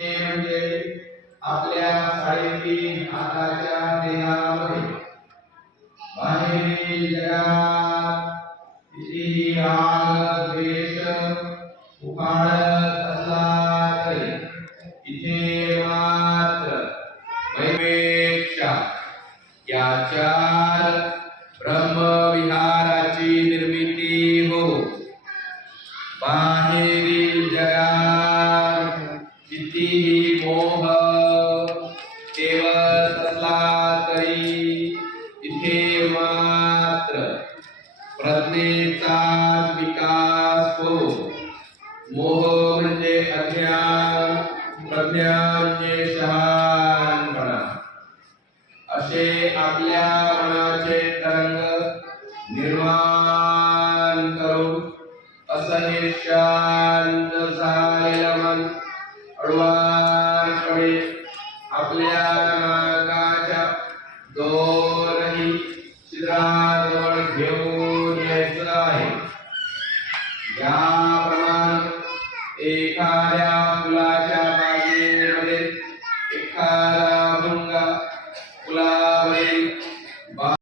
ते म्हणजे आपल्या 3.5 हाताच्या देहामध्ये बाहेरील जगात कितीही राग द्वेष उफाळत असला तरी इथे मात्र वैवेक्षा या 4 ब्रह्मविहाराची निर्मिती हो. बाहेरील जगात कितीही मोह ठेवत असला तरी इथे मात्र प्रज्ञेचा विकास हो. मोह म्हणजे अज्ञान, प्रज्ञा म्हणजे शहाणपणा. असे आपल्या मनाचे तरंग निर्माण करून असं शांत झालेलं मन अडवाणपणे आपल्या नाकाच्या दोनही छिद्राजवळ घेऊन